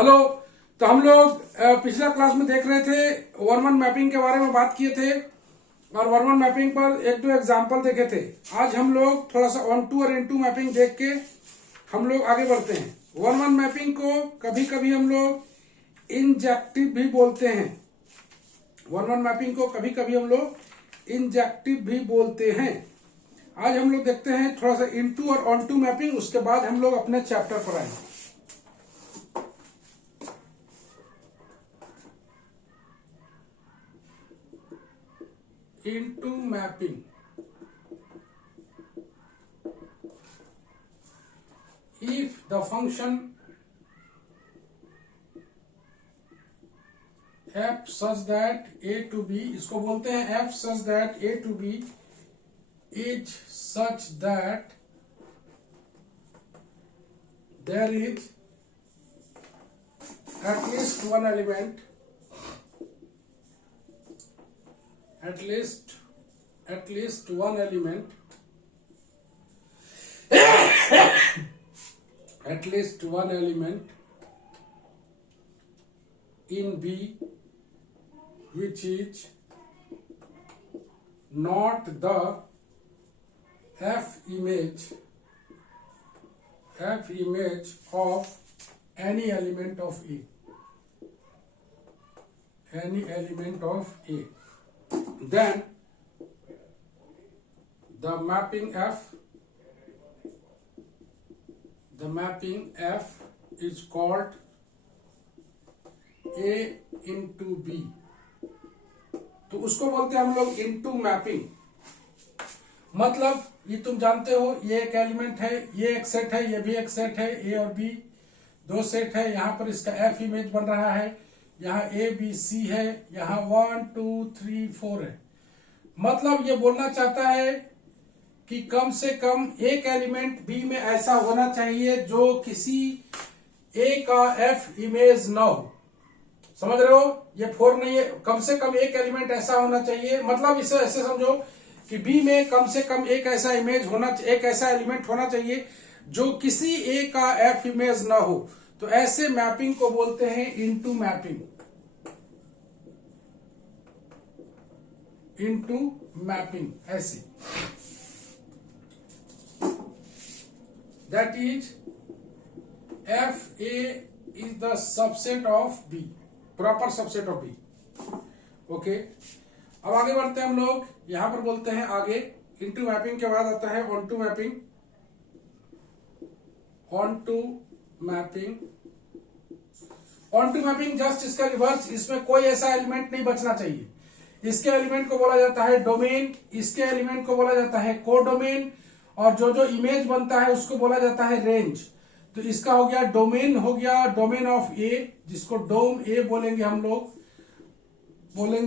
Hello. तो हम लोग पिछला क्लास में देख रहे थे वन वन मैपिंग के बारे में बात किए थे और वन वन मैपिंग पर एक दो एग्जाम्पल देखे थे। आज हम लोग थोड़ा सा ऑन टू और इन टू मैपिंग देख के हम लोग आगे बढ़ते हैं। वन वन मैपिंग को कभी कभी हम लोग इंजेक्टिव भी बोलते हैं। वन वन मैपिंग को कभी कभी हम लोग इंजेक्टिव भी बोलते हैं। आज हम लोग देखते हैं थोड़ा सा इन टू और ऑन टू मैपिंग, उसके बाद हम लोग अपने चैप्टर पर आएंगे। into mapping, if the function f such that a to b, इसको बोलते हैं f such that a to b is such that there is at least one element, at least one element at least one element in B which is not the f image of any element of A, then the mapping f is called A into B। तो उसको बोलते हैं हम लोग into mapping. मतलब ये तुम जानते हो, ये एक एलिमेंट है, ये एक सेट है, ये भी एक सेट है, ए और बी दो सेट है। यहां पर इसका एफ इमेज बन रहा है, यहाँ ए बी सी है, यहाँ 1 2 3 4 है। मतलब ये बोलना चाहता है कि कम से कम एक एलिमेंट बी में ऐसा होना चाहिए जो किसी ए का एफ इमेज ना हो। समझ रहे हो? ये 4 नहीं है, कम से कम एक एलिमेंट ऐसा होना चाहिए। मतलब इसे ऐसे समझो कि बी में कम से कम एक ऐसा इमेज होना, एक ऐसा एलिमेंट होना चाहिए जो किसी ए का एफ इमेज ना हो। तो ऐसे मैपिंग को बोलते हैं इनटू मैपिंग। इनटू मैपिंग ऐसे, that is F A is the subset of B, proper subset of B. Okay, अब आगे बढ़ते हैं हम लोग। यहां पर बोलते हैं आगे इनटू मैपिंग के बाद आता है onto mapping. Onto mapping, onto mapping just इसका रिवर्स। इसमें कोई ऐसा एलिमेंट नहीं बचना चाहिए। इसके एलिमेंट को बोला जाता है डोमेन, इसके एलिमेंट को बोला जाता है कोडोमेन, और जो जो इमेज बनता है उसको बोला जाता है रेंज। तो इसका हो गया डोमेन, हो गया डोमेन ऑफ ए, जिसको डोम ए बोलेंगे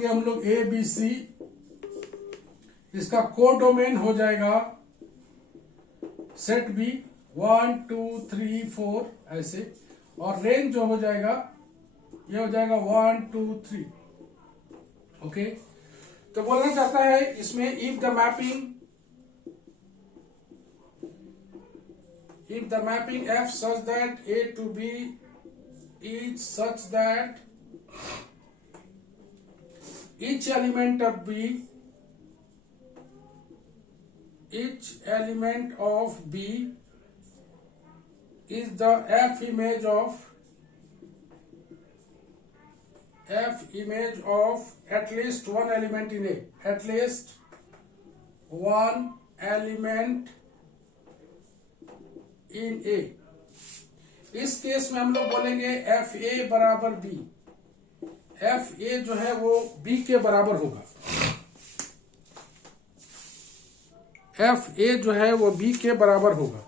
हम लोग ए बी सी। इसका कोडोमेन हो जाएगा सेट बी 1 2 3 4 ऐसे, और रेंज जो हो जाएगा ये हो जाएगा 1 2 3। ओके, तो बोलना चाहता है इसमें if the mapping f such that A to B is such that each element of B is the f image of at least one element in A, at least one element in A। इस case में हम लोग बोलेंगे F A बराबर B. F A जो है वो B के बराबर होगा। एफ ए जो है वो बी के बराबर होगा।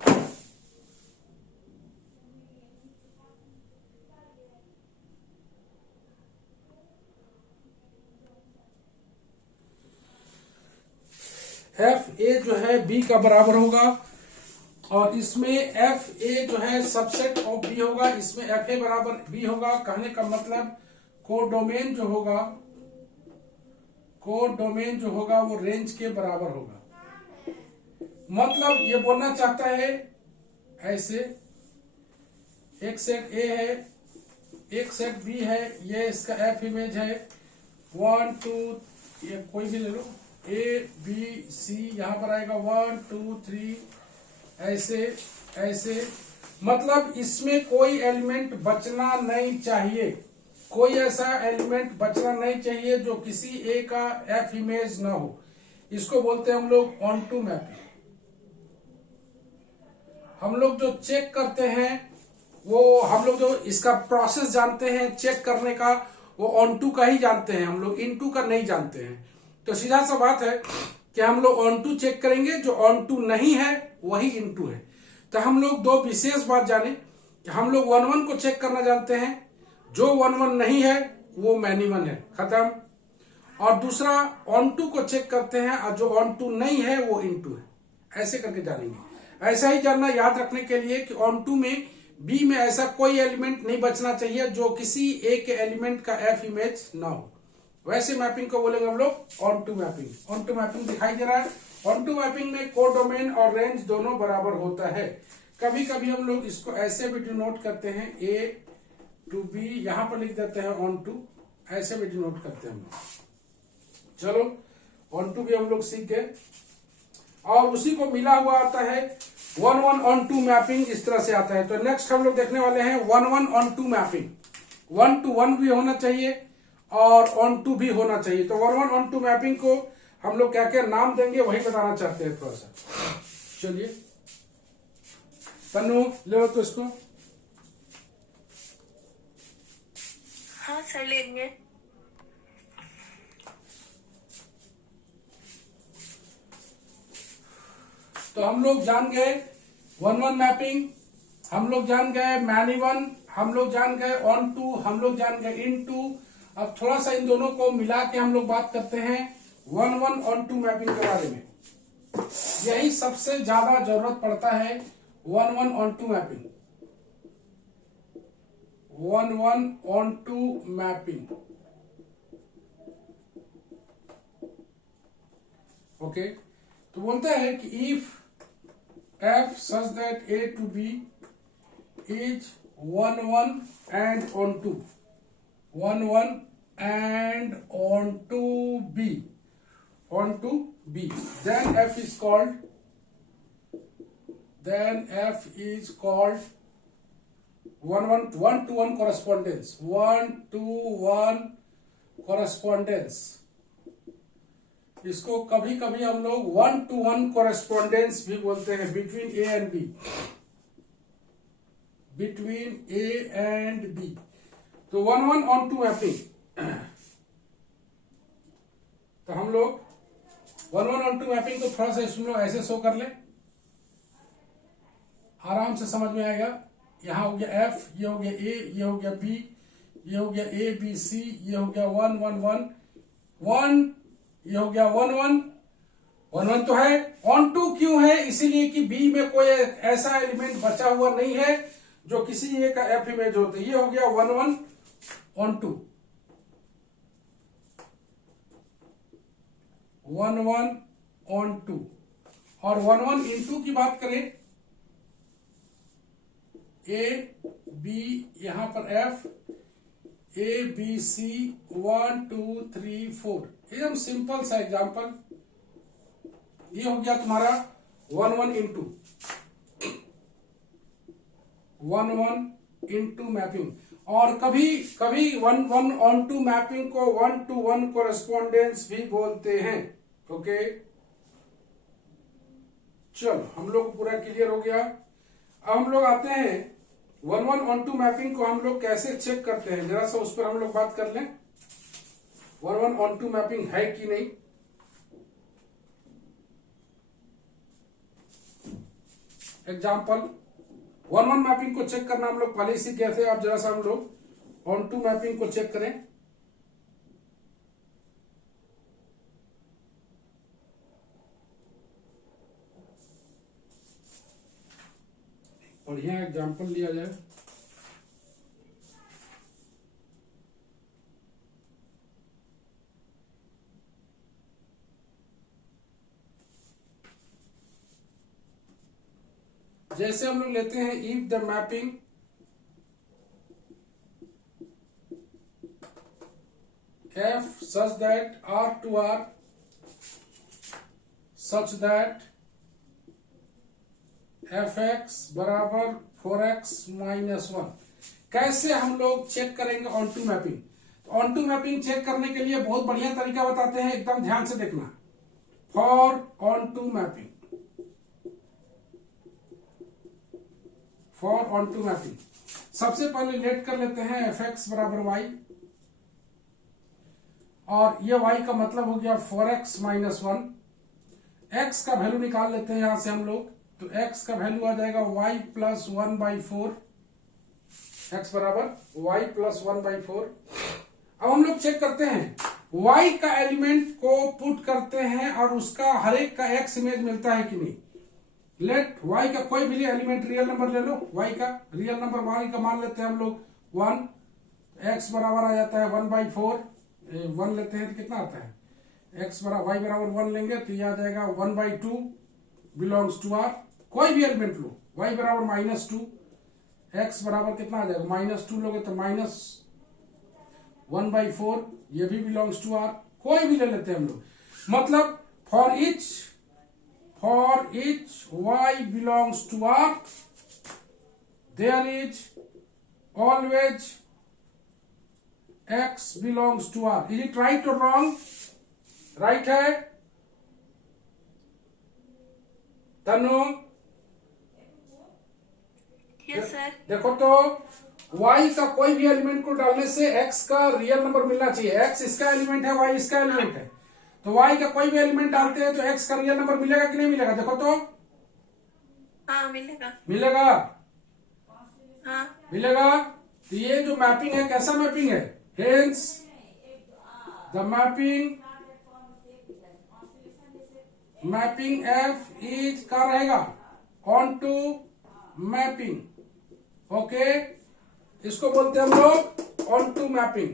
एफ ए जो है बी का बराबर होगा, और इसमें एफ ए जो है सबसेट ऑफ बी होगा। इसमें एफ ए बराबर बी होगा। कहने का मतलब कोडोमेन जो होगा वो रेंज के बराबर होगा। मतलब ये बोलना चाहता है ऐसे, एक सेट ए है, एक सेट बी है, ये इसका एफ इमेज है 1 2, ये कोई भी ले लो, ए बी सी, यहां पर आएगा 1 2 3, ऐसे ऐसे, मतलब इसमें कोई एलिमेंट बचना नहीं चाहिए, कोई ऐसा एलिमेंट बचना नहीं चाहिए जो किसी ए का एफ इमेज ना हो। इसको बोलते हैं हम लोग ऑन टू मैपिंग। हम लोग जो चेक करते हैं वो, हम लोग जो इसका प्रोसेस जानते हैं चेक करने का, वो ऑन टू का ही जानते हैं, हम लोग इन टू का नहीं जानते हैं। तो सीधा सा बात है कि हम लोग ऑन टू चेक करेंगे, जो ऑन टू नहीं है वही इन टू है। तो हम लोग दो विशेष बात जाने कि हम लोग 1 1 को चेक करना जानते हैं, जो 1 1 नहीं है वो मैनी वन है, खत्म। और दूसरा ऑन टू को चेक करते हैं और जो ऑन टू नहीं है वो इन टू है, ऐसे करके जानेंगे। ऐसा ही जानना याद रखने के लिए कि ऑन टू में बी में ऐसा कोई एलिमेंट नहीं बचना चाहिए जो किसी ए के एलिमेंट का एफ इमेज ना हो। वैसे मैपिंग को बोलेंगे हम लोग onto mapping. Onto mapping दिखाई दे रहा है। ऑन टू मैपिंग में कोडोमेन और रेंज दोनों बराबर होता है। कभी कभी हम लोग इसको ऐसे भी डिनोट करते हैं, ए टू बी, यहां पर लिख देते हैं ऑन टू, ऐसे भी डिनोट करते हैं हम लोग। चलो ऑन टू भी हम लोग सीख गए। और उसी को मिला हुआ आता है 1 1 ऑन टू मैपिंग, इस तरह से आता है। तो नेक्स्ट हम लोग देखने वाले हैं 1 1 ऑन टू मैपिंग। 1 to 1 भी होना चाहिए और ऑन टू भी होना चाहिए। तो 1 1 ऑन टू मैपिंग को हम लोग क्या क्या नाम देंगे वही बताना चाहते हैं थोड़ा सा। चलिए तन्नू ले लो तो इसको। हाँ सर लेंगे। तो हम लोग जान गए 1 1 मैपिंग, हम लोग जान गए मैनी वन, हम लोग जान गए ऑन टू, हम लोग जान गए इन टू। अब थोड़ा सा इन दोनों को मिला के हम लोग बात करते हैं 1 1 ऑन टू मैपिंग के बारे में। यही सबसे ज्यादा जरूरत पड़ता है 1 1 onto mapping. 1 1 onto mapping, okay. तो बोलते हैं कि if f such that a to b is 1 1 and on to 1 1 and on to b, then f is called 1 1 to 1 correspondence, 1 to 1 correspondence। इसको कभी कभी हम लोग 1 to 1 कोरेस्पोंडेंस भी बोलते हैं, between A and B, between A and B. तो 1 1 onto mapping. तो हम लोग 1 1 ऑन टू मैपिंग को थोड़ा सा इसमें लोग ऐसे शो कर ले, आराम से समझ में आएगा। यहां हो गया एफ, ये हो गया ए, ये हो गया बी, ये हो गया ए बी सी, ये हो गया 1 1 1 1, ये हो गया 1 1 1 1 तो है। ऑन टू क्यों है? इसीलिए कि बी में कोई ऐसा एलिमेंट बचा हुआ नहीं है जो किसी ए का एफ इमेज होता है। ये हो गया 1 1 ऑन टू, 1 1 ऑन टू। और 1 1 इन टू की बात करें, ए बी, यहां पर एफ, ए बी सी 1 2 3 4, एकदम सिंपल सा एग्जांपल। ये हो गया तुम्हारा 1 1 इंटू 1 1 इंटू मैपिंग। और कभी कभी 1 1 ऑन टू मैपिंग को 1 to 1 कोरेस्पोंडेंस भी बोलते हैं, ओके। चलो हम लोग पूरा क्लियर हो गया। अब हम लोग आते हैं 1 1 ऑन टू मैपिंग को हम लोग कैसे चेक करते हैं, जरा सा उस पर हम लोग बात कर लें। 1 1 ऑन टू मैपिंग है कि नहीं। एग्जाम्पल 1 1 मैपिंग को चेक करना हम लोग पहले ही सीख गए थे। अब जरा सा हम लोग ऑन टू मैपिंग को चेक करें। बढ़िया एग्जाम्पल लिया जाए। जैसे हम लोग लेते हैं if the mapping f such that r to r such that fx बराबर 4x माइनस 1। कैसे हम लोग चेक करेंगे ऑन टू मैपिंग? तो ऑन टू मैपिंग चेक करने के लिए बहुत बढ़िया तरीका बताते हैं, एकदम ध्यान से देखना। For onto mapping, for onto mapping सबसे पहले लेट कर लेते हैं fx बराबर y, और ये y का मतलब हो गया 4x माइनस 1। x का वैल्यू निकाल लेते हैं यहां से हम लोग, तो x का वैल्यू आ जाएगा y प्लस 1/4, x बराबर y प्लस 1/4। अब हम लोग चेक करते हैं, y का एलिमेंट को पुट करते हैं और उसका हर एक का x इमेज मिलता है कि नहीं। लेट y का कोई भी एलिमेंट रियल नंबर ले लो, y का रियल नंबर y का मान लेते हैं हम लोग 1, x बराबर आ जाता है 1/4, 1 लेते हैं तो कितना आता है, x बराबर y बराबर 1 लेंगे तो यह आ जाएगा 1/2 बिलोंग्स टू r। कोई भी एलिमेंट लो, y बराबर -2, x बराबर कितना आ जाएगा -2 लोगे तो माइनस 1/4, ये भी बिलोंग्स टू r। कोई भी ले लेते हैं हम लोग, मतलब for each y belongs to r there is always x belongs to r। is it right or wrong? Right है तनु? Yes sir. देखो तो y का कोई भी एलिमेंट को डालने से x का रियल नंबर मिलना चाहिए। x इसका एलिमेंट है, y इसका एलिमेंट है, तो y का कोई भी एलिमेंट डालते हैं तो x का रियल नंबर मिलेगा कि नहीं मिलेगा? देखो तो हाँ मिलेगा। मिलेगा, हाँ मिलेगा। तो ये जो मैपिंग है कैसा मैपिंग है? Hence the mapping f is का रहेगा ऑन टू मैपिंग। ओके, इसको बोलते हैं हम लोग ऑन टू मैपिंग।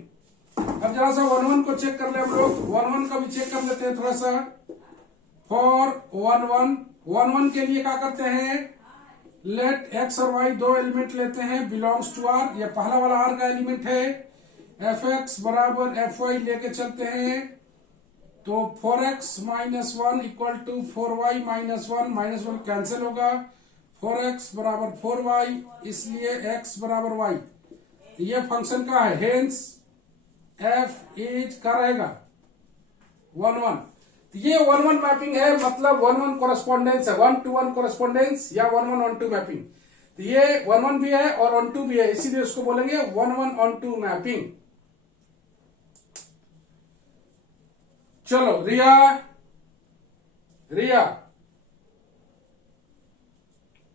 अब जरा सा 1-1 को चेक कर ले हम लोग, 1-1 का भी चेक कर लेते हैं थोड़ा सा। फॉर 1-1 के लिए क्या करते हैं, लेट x और y दो एलिमेंट लेते हैं, बिलोंग्स टू r। ये पहला वाला r का एलिमेंट है, fx बराबर fy लेके चलते हैं, तो 4x minus 1 equal to 4y minus 1, -1 cancel होगा, 4x बराबर 4y, इसलिए x बराबर y। ये फंक्शन का है, हेंस f इज का रहेगा 1-1। तो ये 1-1 मैपिंग है, मतलब 1-1 कोरेस्पोंडेंस है, 1-to-1 कोरेस्पोंडेंस या 1-1 ऑन टू मैपिंग। तो ये 1-1 भी है और ऑन टू भी है, इसीलिए उसको बोलेंगे 1-1 ऑन टू मैपिंग। चलो रिया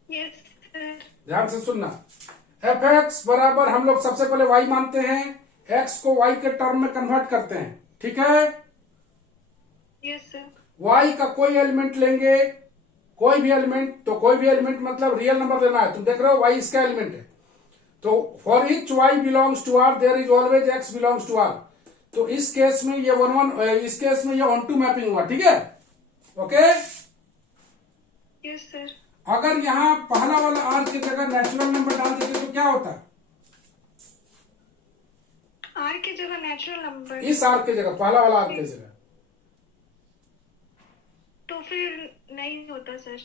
यस सर। ध्यान से सुनना, fx बराबर हम लोग सबसे पहले y मानते हैं, x को y के टर्म में कन्वर्ट करते हैं, ठीक है। Yes sir. y का कोई एलिमेंट लेंगे, कोई भी एलिमेंट, तो कोई भी एलिमेंट मतलब रियल नंबर लेना है। तुम देख रहे हो y इसका एलिमेंट है, तो for each y belongs to r there is always x belongs to r। तो इस केस में ये 1-1, इस केस में ये ऑन टू मैपिंग हुआ, ठीक है। Okay, yes sir. अगर यहां पहला वाला r की जगह नेचुरल नंबर डाल देते तो क्या होता? r की जगह नेचुरल नंबर, इस r की जगह पहला वाला r की जगह, तो फिर नहीं होता सर।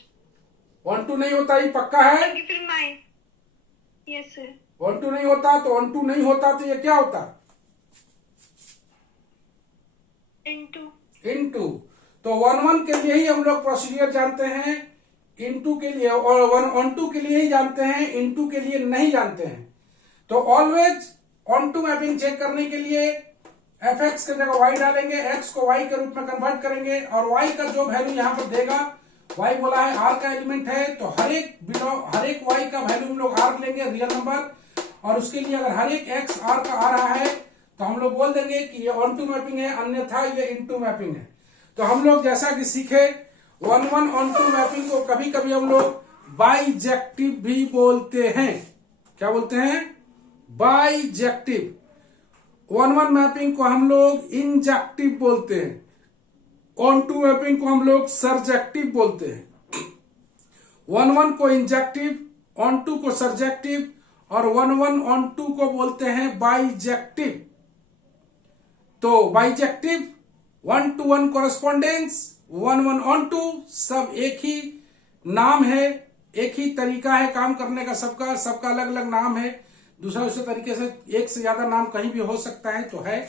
1-2 नहीं होता, ये पक्का है। क्योंकि फिर यस सर। 1-2 नहीं होता, तो 1-2 नहीं होता तो ये क्या होता? इनटू। तो 1-1 के लिए ही हम लोग प्रोसीजर जानते हैं, इनटू के लिए, और 1-2 के लिए ही जानते हैं, इनटू के लिए नहीं जानते हैं। तो always onto mapping check करने के लिए fx की जगह y डालेंगे, x को y के रूप में कन्वर्ट करेंगे, और y का जो वैल्यू यहाँ पर देगा, y बोला है r का एलिमेंट है, तो हर एक y का वैल्यू हम लोग r लेंगे, रियल नंबर, और उसके लिए अगर हर एक x r का आ रहा है तो हम लोग बोल देंगे कि ये ऑन टू मैपिंग है, अन्यथा ये इनटू मैपिंग है। तो हम लोग जैसा कि सीखे 1-1 ऑन टू मैपिंग को कभी कभी हम लोग बाइजेक्टिव भी बोलते हैं। क्या बोलते हैं? बाइजेक्टिव। 1-1 मैपिंग को हम लोग इंजेक्टिव बोलते हैं, ऑन टू मैपिंग को हम लोग सर्जेक्टिव बोलते हैं। 1-1 को इंजेक्टिव, ऑन टू को सर्जेक्टिव, और 1-1 ऑन टू को बोलते हैं बाइजेक्टिव। तो बाइजेक्टिव 1-to-1 कॉरेस्पॉन्डेंस 1-1-on-2 सब एक ही नाम है, एक ही तरीका है काम करने का, सबका अलग अलग नाम है। दूसरा उसी तरीके से एक से ज्यादा नाम कहीं भी हो सकता है तो है।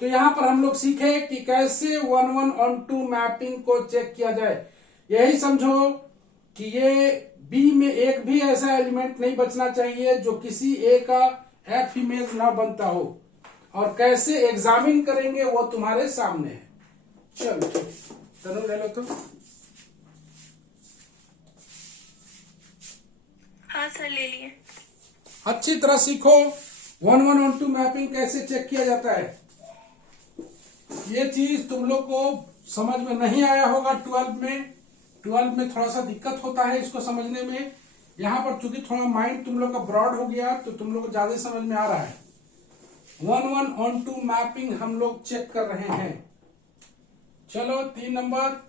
तो यहां पर हम लोग सीखे कि कैसे 1-1-on-2 मैपिंग को चेक किया जाए। यही समझो कि ये बी में एक भी ऐसा एलिमेंट नहीं बचना चाहिए जो किसी ए का एफ इमेज ना बनता हो, और कैसे एग्जामिन करेंगे वो तुम्हारे सामने है। चलो तनु ले लो तो। हाँ सर ले लिए। अच्छी तरह सीखो 1-1-on-2 मैपिंग कैसे चेक किया जाता है। ये चीज तुम लोग को समझ में नहीं आया होगा 12 में थोड़ा सा दिक्कत होता है इसको समझने में। यहां पर चूंकि थोड़ा माइंड तुम लोग का ब्रॉड हो गया तो तुम लोग को ज्यादा समझ में आ रहा है। 1-1-on-2 मैपिंग हम लोग चेक कर रहे हैं। चलो 3 नंबर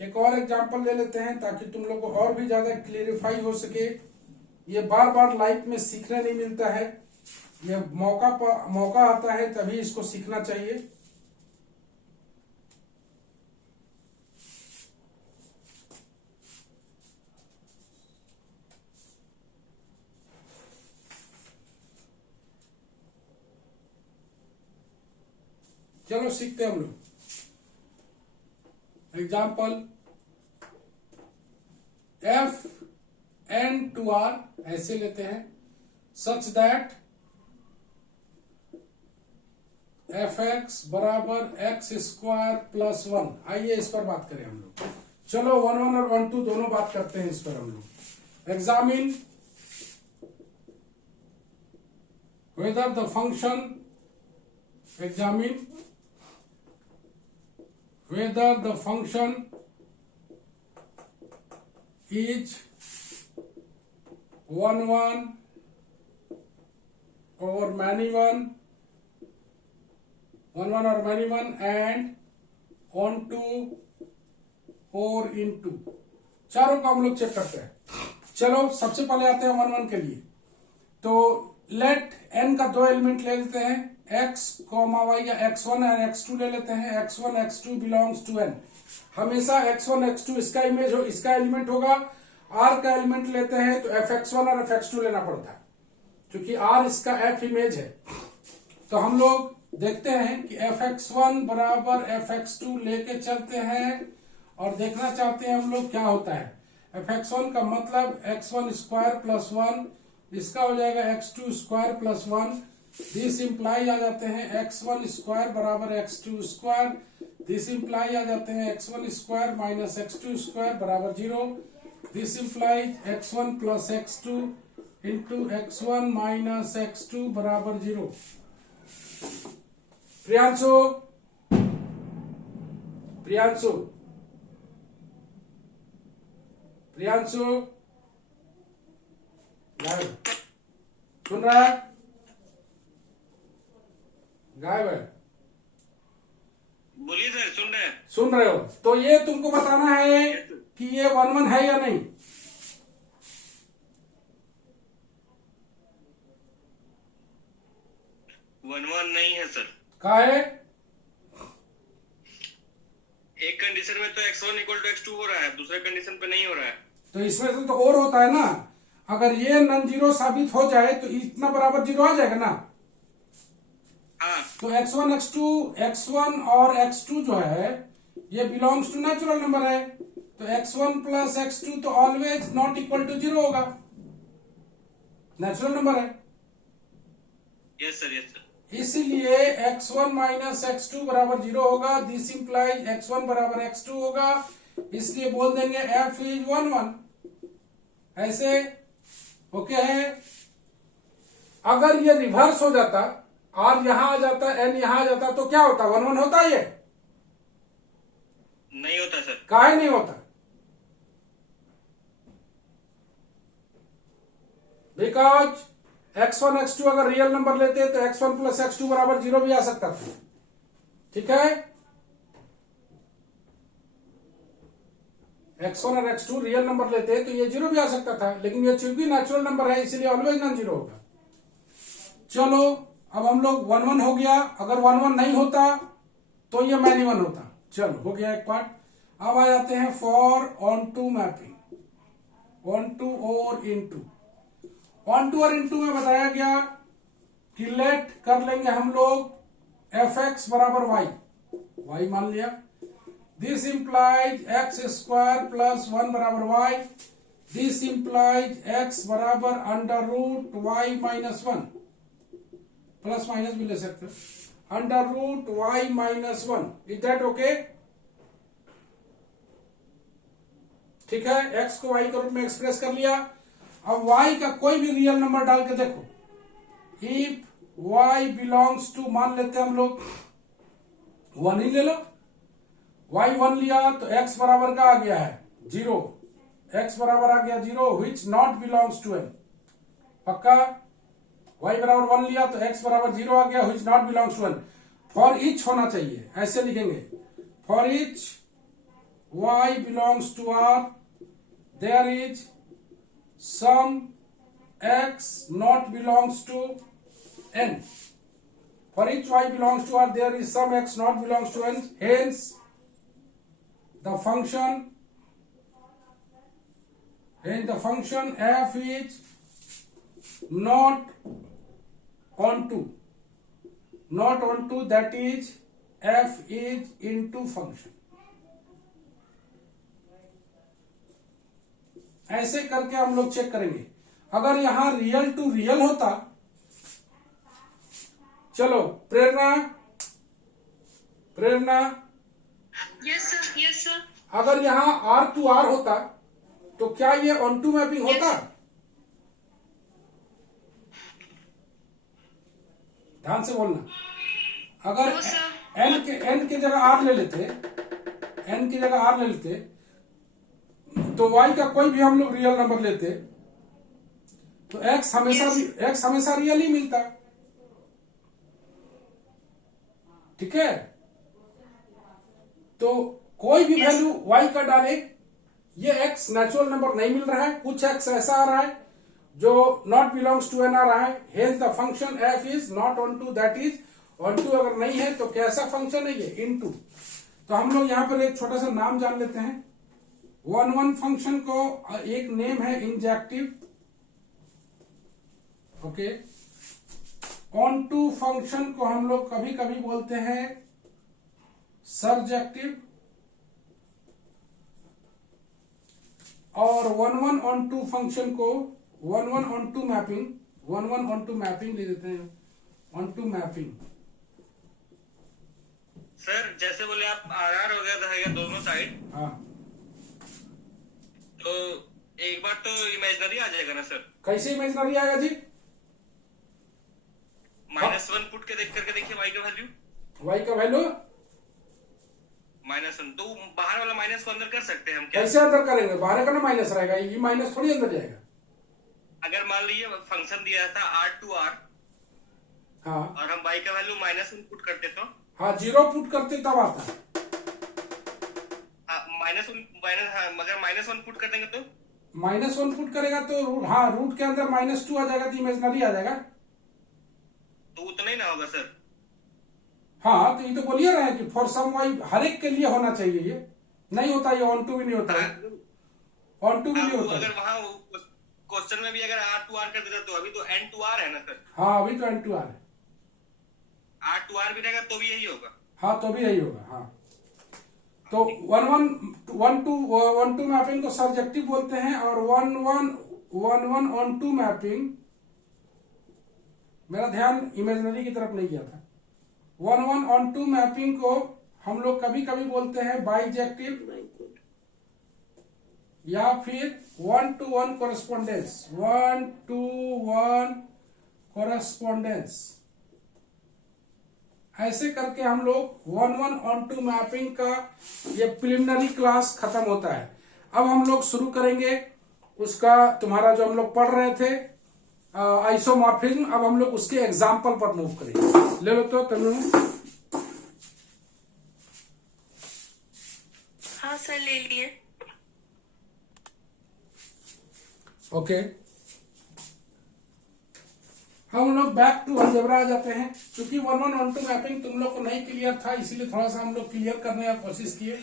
एक और एग्जांपल ले लेते हैं ताकि तुम लोग को और भी ज्यादा क्लियरिफाई हो सके। ये बार बार लाइफ में सीखने नहीं मिलता है, ये मौका आता है तभी इसको सीखना चाहिए। चलो सीखते हैं हम लोग। एग्जाम्पल Fn2R ऐसे लेते हैं सच दैट fx बराबर x² + 1। आइए इस पर बात करें हम लोग। चलो 1-1 और 1-2 दोनों बात करते हैं इस पर हम लोग। Examine whether the function is 1-1 or many one and onto or into, चारों को हम लोग चेक करते हैं। चलो सबसे पहले आते हैं 1-1 के लिए। तो लेट n का 2 एलिमेंट ले लेते हैं x, y या x1 और x2 ले लेते हैं। x1 x2 belongs to n। हमेशा x1 x2 इसका इमेज हो, इसका एलिमेंट होगा। r का एलिमेंट लेते हैं तो fx1 और fx2 लेना पड़ता है क्योंकि r इसका f इमेज है। तो हम लोग देखते हैं कि fx1 बराबर fx2 लेके चलते हैं और देखना चाहते हैं हम लोग क्या होता है। fx1 का मतलब x1² + 1, इसका हो जाएगा x2² + 1। दिस इंप्लाई आ जाते हैं x1² बराबर x2²। दिस इंप्लाई आ जाते हैं x1² - x2² बराबर 0। This implies x1 + x2 into x1 - x2 बराबर 0। प्रियांशु सुन रहा है? गायब है। बोलिए सर, सुन रहे हो? तो ये तुमको बताना है कि ये 1-1 है या नहीं। 1-1 नहीं है सर। का है? एक कंडीशन में तो x1 = x2 हो रहा है, दूसरे कंडीशन पे नहीं हो रहा है। तो इसमें से तो और होता है ना। अगर ये नॉन जीरो साबित हो जाए तो इतना बराबर 0 आ जाएगा ना। हाँ। तो x1 और x2 जो है ये बिलोंग्स टू नेचुरल नंबर है। तो x1 + x2 तो ऑलवेज नॉट इक्वल टू 0 होगा, नेचुरल नंबर है। Yes sir. इसलिए x1 - x2 बराबर 0 होगा। दिस इंप्लाइज x1 बराबर x2 होगा, इसलिए बोल देंगे f इज 1-1। ऐसे ओके है। अगर ये रिवर्स हो जाता, r यहां आ जाता, n यहां आ जाता तो क्या होता? 1-1 होता ये? नहीं होता सर। काहे नहीं होता? बिकॉज x1 x2 अगर रियल नंबर लेते तो x1 + x2 बराबर 0 भी आ सकता था। ठीक है, x1 और x2 रियल नंबर लेते तो ये 0 भी आ सकता था, लेकिन ये चूंकि नेचुरल नंबर है इसलिए ऑलवेज नॉन 0 होगा। चलो अब हम लोग 1 1 हो गया, अगर 1 1 नहीं होता तो ये मैनी 1 होता। चलो हो गया एक पार्ट। अब आ जाते हैं for onto mapping, onto और इनटू। ऑन टू और इनटू में बताया गया कि लेट कर लेंगे हम लोग एफ एक्स बराबर वाई, वाई मान लिया। This implies x square plus 1 बराबर वाई, दिस इंप्लाइज एक्स बराबर under root y minus 1, plus minus भी ले सकते हो, under root y minus 1। Is that okay? ठीक है, x को y के रूप में एक्सप्रेस कर लिया। अब y का कोई भी रियल नंबर डाल के देखो। इफ y बिलोंग्स टू, मान लेते हैं हम लोग 1 ही ले लो, y 1 लिया तो x बराबर का आ गया है 0, x बराबर आ गया 0 which not belongs to n। पक्का? y बराबर 1 लिया तो x बराबर 0 आ गया which not belongs to n। फॉर ईच होना चाहिए, ऐसे लिखेंगे for each y belongs to R, there is some x not belongs to n. For each y belongs to R, there is some x not belongs to n. Hence, the function f is not onto, that is f is into function। ऐसे करके हम लोग check करेंगे। अगर यहां real to real होता, चलो प्रेरणा, yes sir, yes sir. अगर यहां आर टू आर होता तो क्या ये ऑन टू मैपिंग होता? ध्यान से बोलना। अगर एन के जगह आर ले लेते, तो y का कोई भी हम लोग रियल नंबर लेते तो x हमेशा रियल ही मिलता। ठीक है, तो कोई भी वैल्यू y का डाले, ये x नेचुरल नंबर नहीं मिल रहा है, कुछ x ऐसा आ रहा है जो नॉट बिलोंग्स टू n आ रहा है। Hence the function f is not onto, that is onto. अगर नहीं है तो कैसा फंक्शन है ये? इनटू। तो हम लोग यहां पर एक छोटा सा नाम जान लेते हैं। 1 1 फंक्शन को एक नेम है injective, okay. Onto function को हम लोग कभी कभी बोलते हैं सरजेक्टिव, और 1 1 ऑन टू फंक्शन को 1 1 ऑन टू मैपिंग ले देते हैं, ऑन टू मैपिंग। सर जैसे बोले आप आर वगैरह है दोनों साइड, हाँ, तो एक बार तो इमेजिनरी आ जाएगा ना सर? कैसे इमेजिनरी आएगा जी? -1 पुट के देख करके देखिए y का वैल्यू -1, तो बाहर वाला माइनस को अंदर कर सकते हैं हम क्या? कैसे अंदर करेंगे? बाहर का ना माइनस रहेगा, ये माइनस थोड़ी अंदर जाएगा। अगर मान लीजिए फंक्शन दिया था r टू r, हाँ, और हम y का वैल्यू -1 पुट करते तो? हाँ, 0 पुट करते तब आता है। मगर -1 पुट कर देंगे तो? -1 पुट करेगा तो हाँ, रूट के अंदर -2 आ जाएगा तो इमेजिनरी आ जाएगा। तो उतना ही ना होगा सर? हाँ, तो ये तो बोलिए रहे हैं कि फॉर सम वाई हर एक के लिए होना चाहिए, ये नहीं होता, ये ऑन टू भी नहीं होता है, ऑन टू भी नहीं होता। अगर वहां क्वेश्चन में भी अगर r टू r कर देता तो अभी तो n टू r है ना सर? हाँ, अभी तो n टू r है। r टू r भी रहेगा तो भी यही होगा? हाँ, तो भी यही होगा। हाँ, तो 1 2 मैपिंग को सरजेक्टिव बोलते हैं, और 1 1 ऑन टू मैपिंग, मेरा ध्यान इमेजिनरी की तरफ नहीं गया था। 1 1 ऑन टू मैपिंग को हम लोग कभी कभी बोलते हैं बाइजेक्टिव, या फिर 1 to 1 कोरेस्पोंडेंस, 1 to 1 कोरेस्पोंडेंस। ऐसे करके हम लोग 1 1 ऑन टू मैपिंग का ये प्रिलिमिनरी क्लास खत्म होता है। अब हम लोग शुरू करेंगे उसका, तुम्हारा जो हम लोग पढ़ रहे थे आइसोमॉर्फिज्म, अब हम लोग उसके एग्जाम्पल पर मूव करेंगे। ले लो तो तुम। हाँ सर, ले लिए। ओके, हम लोग बैक टू अलजेब्रा आ जाते हैं। क्योंकि 1-1-1-2 मैपिंग तुम लोग को नहीं क्लियर था, इसीलिए थोड़ा सा हम लोग क्लियर करने का कोशिश किए।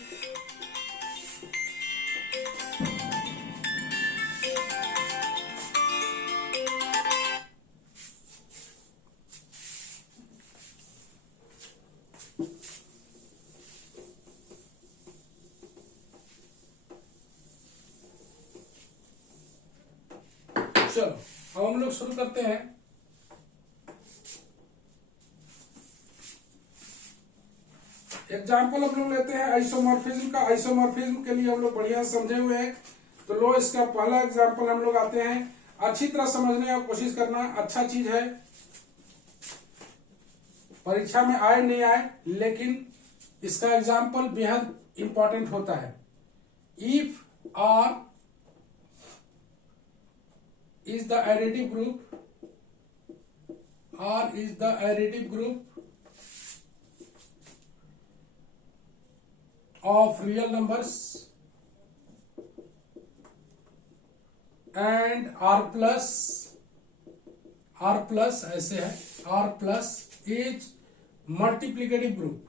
चलो अब हम लोग शुरू करते हैं। एग्जाम्पल हम लोग लेते हैं आइसोमॉर्फिज्म का। आइसोमॉर्फिज्म के लिए हम लोग बढ़िया समझे हुए हैं। तो लो इसका पहला एग्जाम्पल हम लोग आते हैं। अच्छी तरह समझने की कोशिश करना, अच्छा चीज है, परीक्षा में आए नहीं आए, लेकिन इसका एग्जाम्पल बेहद इंपॉर्टेंट होता है। If R is the additive group, R is the additive group of real numbers and R plus ऐसे है, R plus is multiplicative group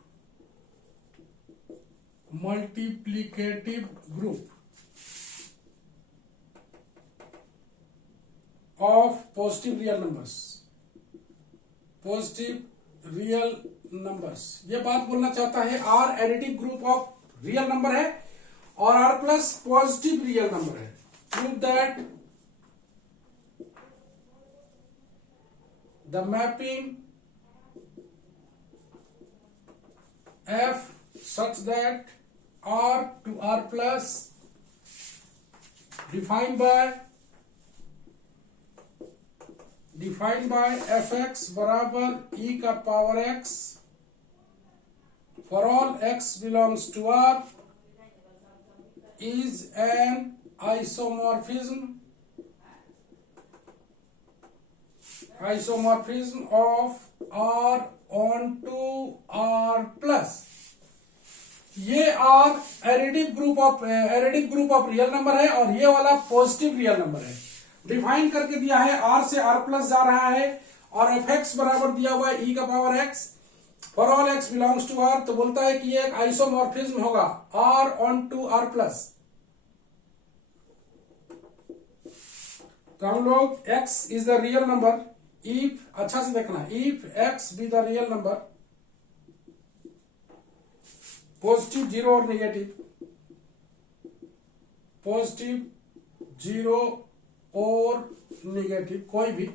of positive real numbers। ये बात बोलना चाहता है, R additive group of real number है और R plus positive real number है। Prove that the mapping F such that R to R plus defined by fx बराबर e का power x for all x belongs to R is an isomorphism of R onto R plus। ये R additive group of real number है और ये वाला positive real number है। Define करके दिया है, R से R प्लस जा रहा है और fx बराबर दिया हुआ है e का power x for all x belongs to R। तो बोलता है कि ये एक आइसोमॉर्फिज्म होगा R onto R plus. तो हम लोग x is the real number, if, अच्छा से देखना, if x be the real number, positive 0 और नेगेटिव, पॉजिटिव 0 और नेगेटिव कोई भी,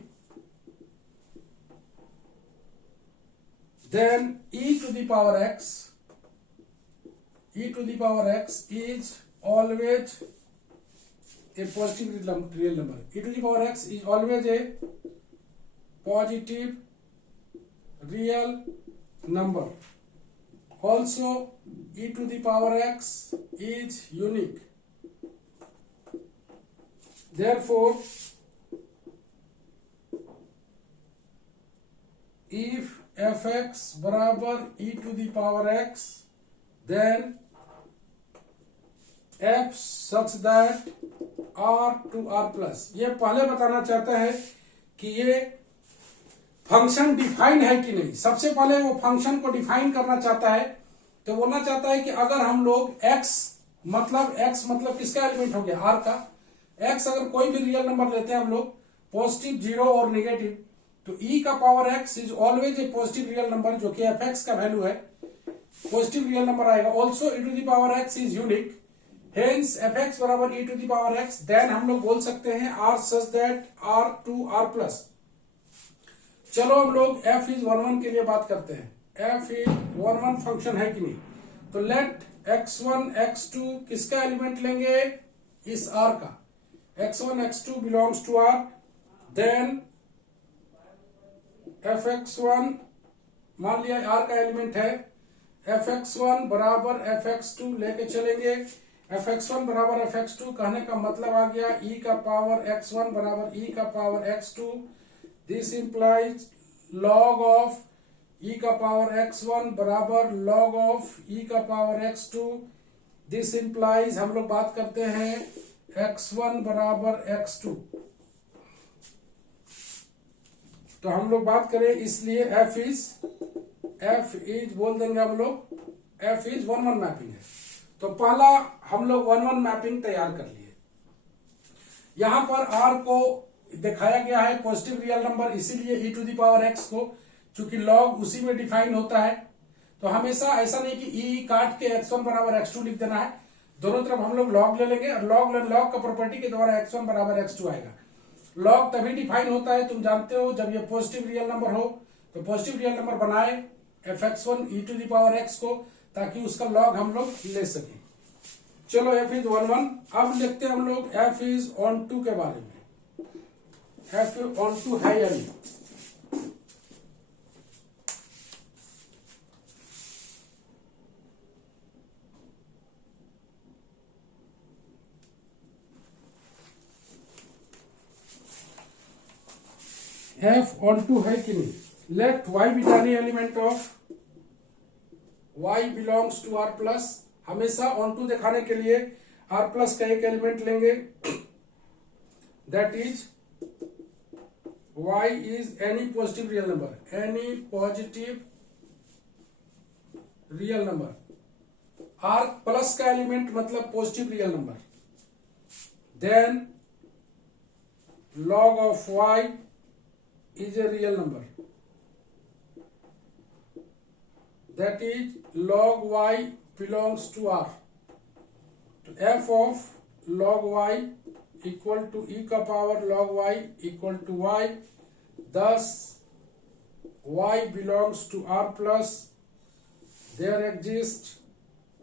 then e to the power x is always a positive real number. E to the power x is always a positive real number. Also e to the power x is unique. Therefore, if fx बराबर e to the power x, then f such that r to r plus। ये पहले बताना चाहता है कि ये function define है कि नहीं। सबसे पहले वो फंक्शन को डिफाइन करना चाहता है। तो बोलना चाहता है कि अगर हम लोग x मतलब किसका एलिमेंट हो गया, r का। x अगर कोई भी रियल नंबर लेते हैं हम लोग, पॉजिटिव 0 और नेगेटिव, तो e का power x is always a positive real number, जो कि fx का वैल्यू है, पॉजिटिव रियल नंबर आएगा। Also e to the power x is unique, hence fx बराबर e to the power x। Then हम लोग बोल सकते हैं r such that r to r plus. चलो हम लोग f इज 1-1 के लिए बात करते हैं। f इज 1-1 फंक्शन है कि नहीं। तो लेट x1 x2 किसका एलिमेंट लेंगे, इस r का। x1 x2 belongs to r, then fx1 मान लिया r का एलिमेंट है, fx1 बराबर fx2 लेके चलेंगे। fx1 बराबर fx2 कहने का मतलब आ गया e का पावर x1 बराबर e का power x2। This implies log of e का पावर x1 बराबर log ऑफ e का पावर x2। दिस इंप्लाइज, हम लोग बात करते हैं x1 बराबर x2। तो हम लोग बात करें इसलिए एफ इज बोल देंगे हम लोग एफ इज 1 1 मैपिंग है। तो पहला हम लोग 1 1 मैपिंग तैयार कर लिए। यहां पर आर को दिखाया गया है पॉजिटिव रियल नंबर, इसीलिए e to the power x को, चूंकि लॉग उसी में डिफाइन होता है, तो हमेशा ऐसा नहीं कि e काट के x1 बराबर x2 लिख देना है, दोनों तरफ हम लोग लॉग ले लेंगे और लॉग का प्रॉपर्टी के द्वारा x1 बराबर x2 आएगा। लॉग तभी डिफाइन होता है, तुम जानते हो, जब ये पॉजिटिव रियल नंबर हो, तो पॉजिटिव रियल नंबर बनाए fx1 e to the power x को, ताकि उसका लॉग हम लोग ले सकें। चलो f इज 1 1। अब लिखते हैं हम लोग f इज ऑन टू के बारे में। f ऑन टू है या नहीं? f ऑन टू है कि नहीं? Let y be any element of y belongs to r plus. हमेशा ऑन टू दिखाने के लिए r प्लस का एक एलिमेंट लेंगे, that is y is any positive real number, any positive real number. r plus का एलिमेंट मतलब positive real number, then log of y is a real number, that is log y belongs to r. तो f of log y equal to e का power log y equal to y, thus y belongs to r plus there exists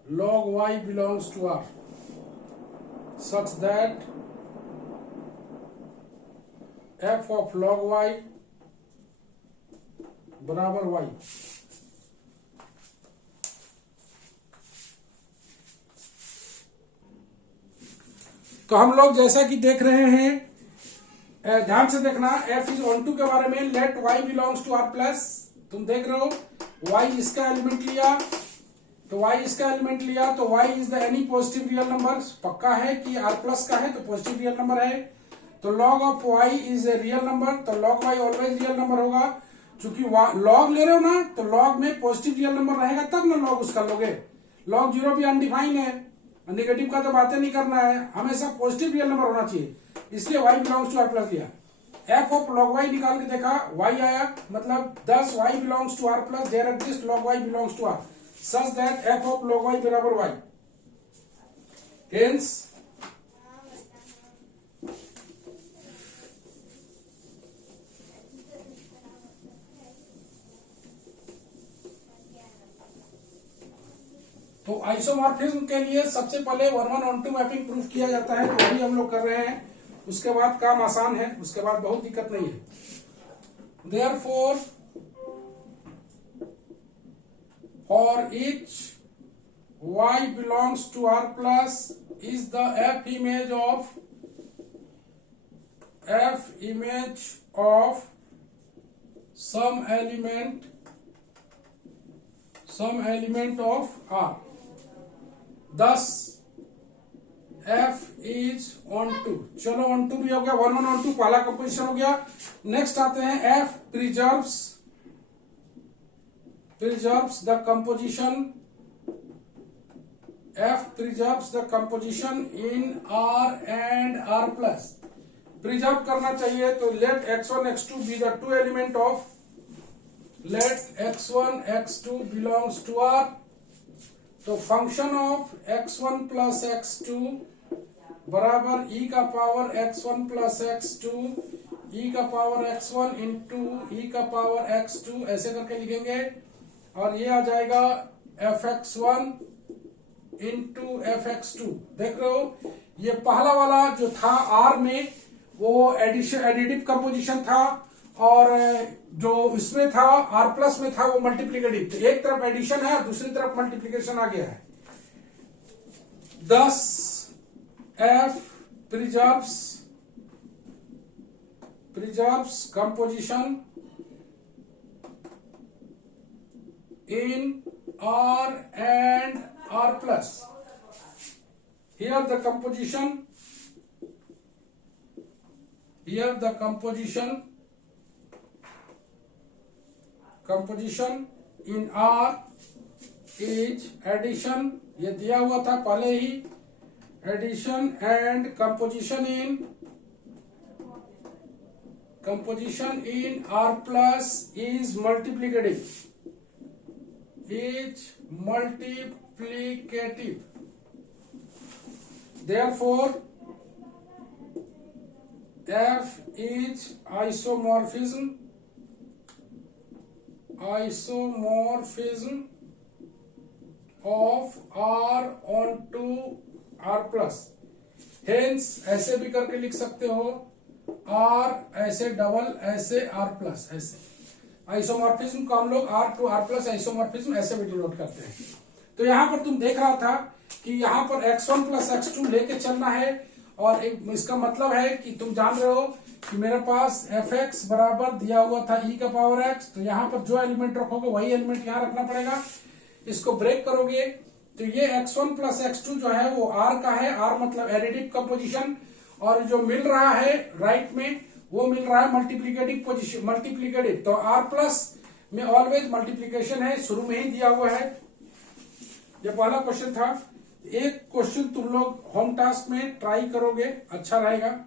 log y belongs to r such that f of log y बराबर y। तो हम लोग जैसा कि देख रहे हैं, ध्यान से देखना, f इज ऑन टू के बारे में, let y belongs to r plus. तुम देख रहे हो y इसका एलिमेंट लिया, तो y इसका एलिमेंट लिया, तो y is the any positive real number. पक्का है कि r प्लस का है तो पॉजिटिव रियल नंबर है, तो log of y is a real number, तो log y always real number होगा। चूंकि log ले रहे हो ना, तो log में पॉजिटिव रियल नंबर रहेगा तब ना log उसका लोगे। log 0 भी अनडिफाइन है, नेगेटिव का तो बातें नहीं करना है, हमेशा पॉजिटिव रियल नंबर होना चाहिए, इसलिए y belongs to r plus लिया। f ऑफ log y निकाल के देखा, y आया, मतलब 10 y belongs to r plus there exist log y belongs to r such that f of log y बराबर y। हेंस तो आइसोमॉर्फिज्म के लिए सबसे पहले 1 1 ऑन टू मैपिंग प्रूफ किया जाता है, तो वही हम लोग कर रहे हैं। उसके बाद काम आसान है, उसके बाद बहुत दिक्कत नहीं है। Therefore for each y belongs to r plus is the f image of some element of r, thus f is on to. चलो on टू भी हो गया, 1 1 on टू पहला कंपोजिशन हो गया। नेक्स्ट आते हैं f preserves the composition, f preserves the composition in r and r plus। Preserve करना चाहिए, तो let x1 x2 be the two element of, let x1 x2 belongs to r, तो function of x1 plus x2 बराबर e का power x1 plus x2 e का power x1 into e का power x2, ऐसे करके लिखेंगे, और ये आ जाएगा fx1 इंटू fx2। देख रहे हो, ये पहला वाला जो था r में वो एडिटिव कंपोजिशन था, और जो इसमें था r प्लस में था वो मल्टीप्लिकेटिव। तो एक तरफ एडिशन है और दूसरी तरफ मल्टीप्लिकेशन आ गया है। Thus f preserves composition in r and r plus। Here the composition composition in R is addition, ये दिया हुआ था पहले ही, addition and composition in R plus is multiplicative, therefore F is isomorphism of R onto R plus। Hence ऐसे भी करके लिख सकते हो, R ऐसे डबल ऐसे R प्लस ऐसे। आइसोमॉर्फिज्म को हम लोग R to R plus isomorphism ऐसे भी डिनोट करते हैं। तो यहाँ पर तुम देख रहा था कि यहाँ पर x1 प्लस x2 लेके चलना है, और इसका मतलब है कि तुम जान रहे हो कि मेरे पास fx बराबर दिया हुआ था e का पावर x, तो यहाँ पर जो एलिमेंट रखोगे वही एलिमेंट यहाँ रखना पड़ेगा। इसको ब्रेक करोगे तो ये x1 प्लस x2 जो है वो r का है, r मतलब एडिटिव कंपोजिशन, और जो मिल रहा है राइट में वो मिल रहा है मल्टीप्लिकेटिव पोजिशन, मल्टीप्लिकेटिव। तो r प्लस में ऑलवेज मल्टीप्लीकेशन है, शुरू में ही दिया हुआ है। ये पहला क्वेश्चन था। एक क्वेश्चन तुम लोग होम टास्क में ट्राई करोगे, अच्छा रहेगा।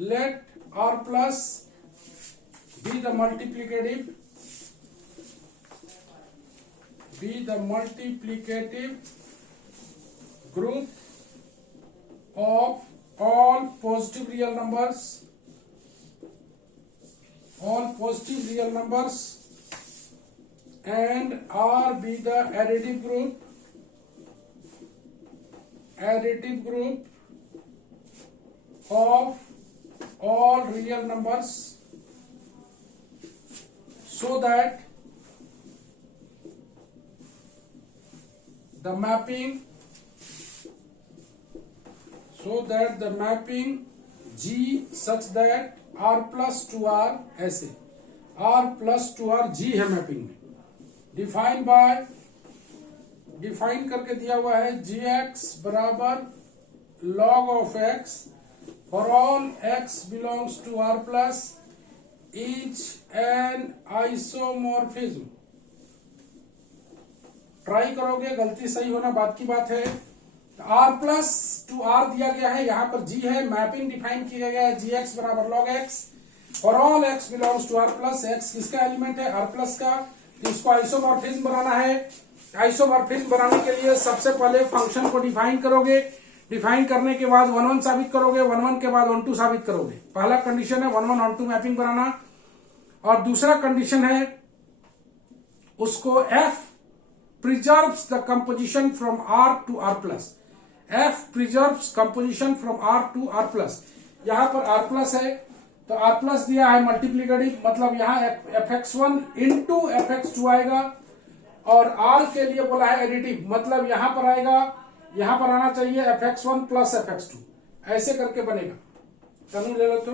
Let r plus be the multiplicative group of all positive real numbers and R be the additive group of all real numbers, so that the mapping G such that R plus to R ऐसे, R plus to R G है mapping में, define करके दिया हुआ है gx बराबर log of x for all x belongs to R plus is an isomorphism। Try करोगे, गलती सही होना बात की बात है। R प्लस टू R दिया गया है, यहाँ पर G है, मैपिंग डिफाइन किया गया है gx बराबर log x और all x belongs to R plus. x किसका एलिमेंट है? R प्लस का। तो इसको आइसोमॉर्फिज्म बनाना है। आइसोमॉर्फिज्म बनाने के लिए सबसे पहले फंक्शन को डिफाइन करोगे, डिफाइन करने के बाद 1 1 साबित करोगे, 1 1 के बाद 1 2 साबित करोगे। पहला कंडीशन है 1 1 1 2 मैपिंग बनाना, और दूसरा कंडीशन है उसको F preserves the composition from R to R plus। F preserves composition from R to R plus। यहाँ पर R plus है तो R plus दिया है मल्टीप्लिकेटिव, मतलब यहाँ fx1 इंटू fx2 आएगा, और R के लिए बोला है एडिटिव, मतलब यहाँ पर आएगा, यहाँ पर आना चाहिए fx1 प्लस fx2, ऐसे करके बनेगा। तनु ले लो तो।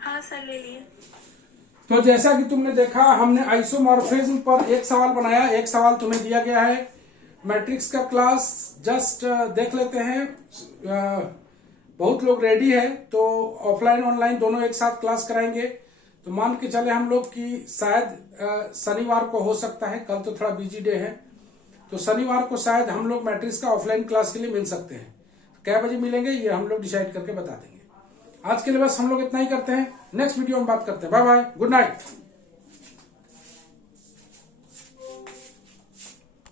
हाँ सर ले लिए। तो जैसा कि तुमने देखा, हमने आइसोमॉर्फिज्म पर एक सवाल बनाया, एक सवाल तुम्हें दिया गया है। मैट्रिक्स का क्लास जस्ट देख लेते हैं। बहुत लोग रेडी है तो ऑफलाइन ऑनलाइन दोनों एक साथ क्लास कराएंगे। तो मान के चले हम लोग कि शायद शनिवार को हो सकता है, कल तो थोड़ा बिजी डे है, तो शनिवार को शायद हम लोग मैट्रिक्स का ऑफलाइन क्लास के लिए मिल सकते हैं। क्या बजे मिलेंगे ये हम लोग डिसाइड करके बता देंगे। आज के लिए बस हम लोग इतना ही करते हैं, नेक्स्ट वीडियो में बात करते हैं। Bye bye, good night.